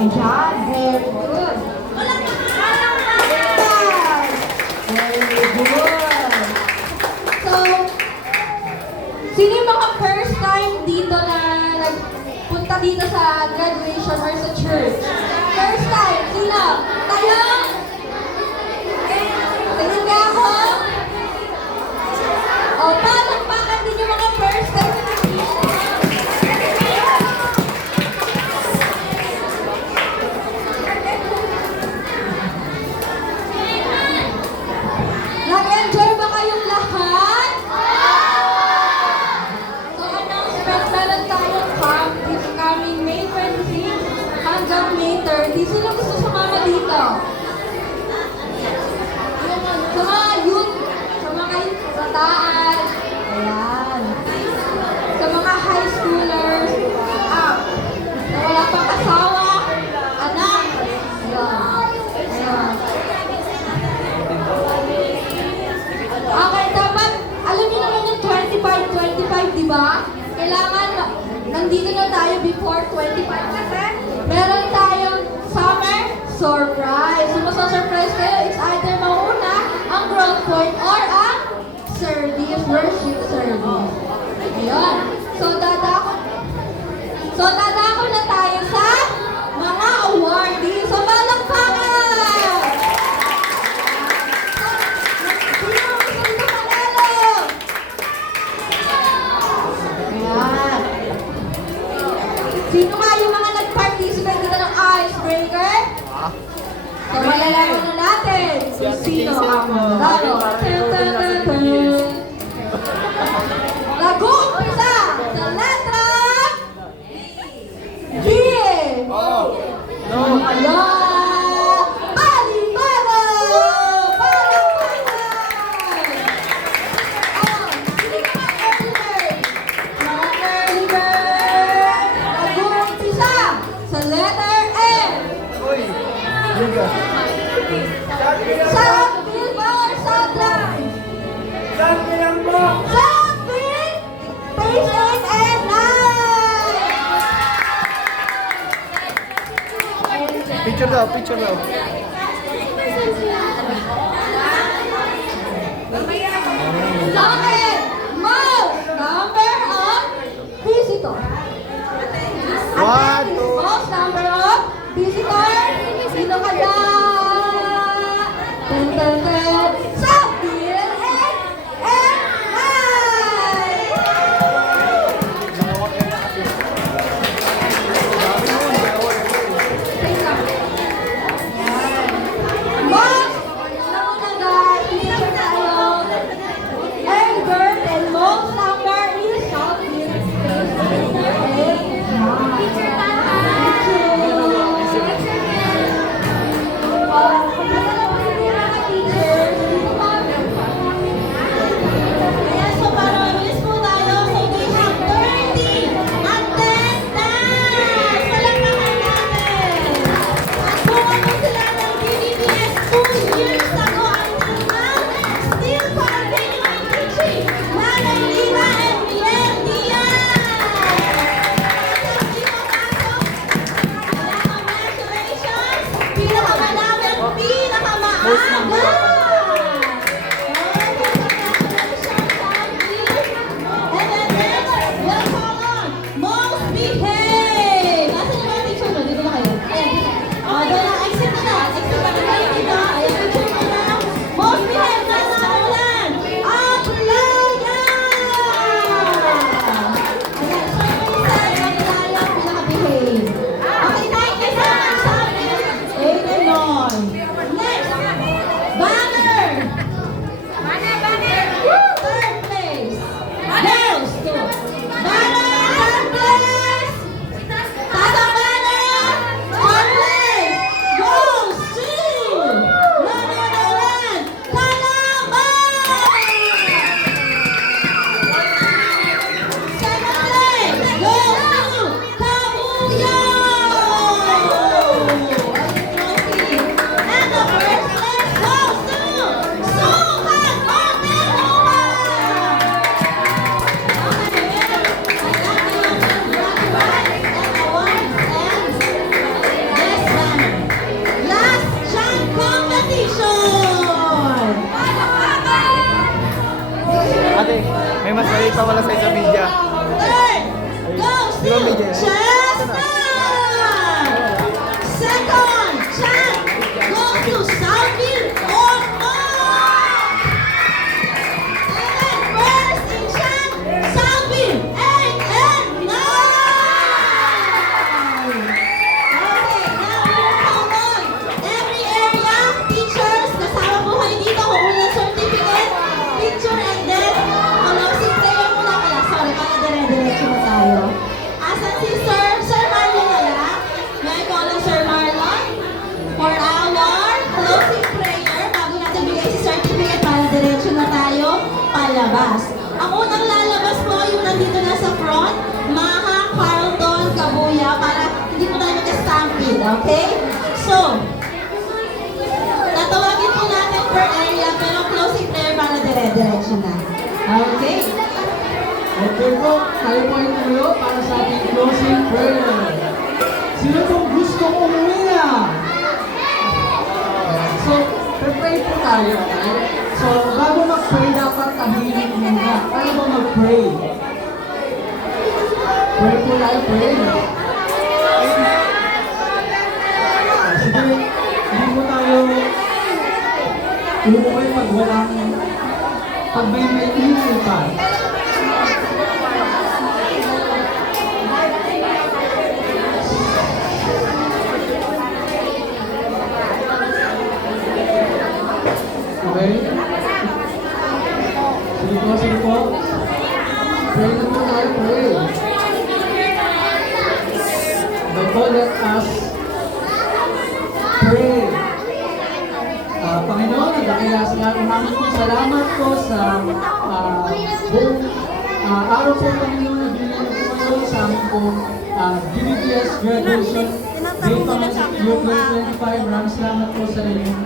Ayan, very good. Very good. So, sino yung mga first time dito na nagpunta dito sa graduation or sa church? First time, sino? Tayo? Tingin ka ako? O, palakpakan din yung mga first time na nagpunta. Nag-enjoy ba kayong lahat? So, announcement, meron tayong camp this coming May 26 hanggang May 30. Sino gusto sumama dito? Sa mga youth, sa mga kabataan, ayan. Sa mga high schoolers, na wala pang asawa, anak, ayan. Ayan. Okay, dapat, alam niyo naman yung 25, di ba? Kailangan, nandito na tayo before 25 kasi meron tayong summer surprise. So, masasurprise kayo, it's either mauna ang growth point or ang service, worship service. Ayun. So, dadako na tayo sa mga awardees. So, palakpakan! Sino nga yung mga nag-participate dito ng icebreaker? So, malalaman na natin kung sino ang manalo. Nag-uumpisa sa letra G! Ayan! Balibago! Palakpakan! Sino mga early bird? Mga early bird! Nag-uumpisa sa letter M! Sakbil bawal sadlan! Sakbil! Page 8 and 9! Picture daw, picture daw. Bakit? Most number of visitor. One, two. Most number of visitor. Sino kaya? Ten, ten, ten. Sakbil and 9! Boss! Nauna guys, picture tayo. Early bird kasama lang sa isang media. Third goes to Chestnut! Second chant goes to Salvin Ormond! And first in chant, Salvin 8 and 9! Okay, now we will count on every area. Teachers, kasama po kayo dito. Kukuha ng certificate, picture, and then closing prayer muna. Kaya sorry, para dire-diretso na tayo. Asan si Sir Marlon Nala? May I call on Sir Marlon for our closing prayer bago natin bigay si certificate para diretso na tayo palabas. Ang unang lalabas po yung nandito na sa front, Maha, Carlton, Kabuya, para hindi po tayo mag-stampede, okay? So, tatawagin po natin per area pero closing prayer para dire-diretso na. Okay? Okay po, tayo po ay tulo para sa ating closing prayer. Sino pong gusto umuwi na? So, pray po tayo. Okay? So, bago mag-pray, dapat tahimik muna. Tayo ba mag-pray? Pray po tayo, pray. Sige, hindi po tayo umuwi pag may ingay pa. Okay? Sige po. Pray na po tayo, pray. Therefore, let us pray. Panginoon, nagkakilasa nga namin po salamat po sa buong araw po, Panginoon, na binigyan po kayo sa aming po DBBS graduation. Day Panginoon, year 2025. Maraming salamat po sa inyong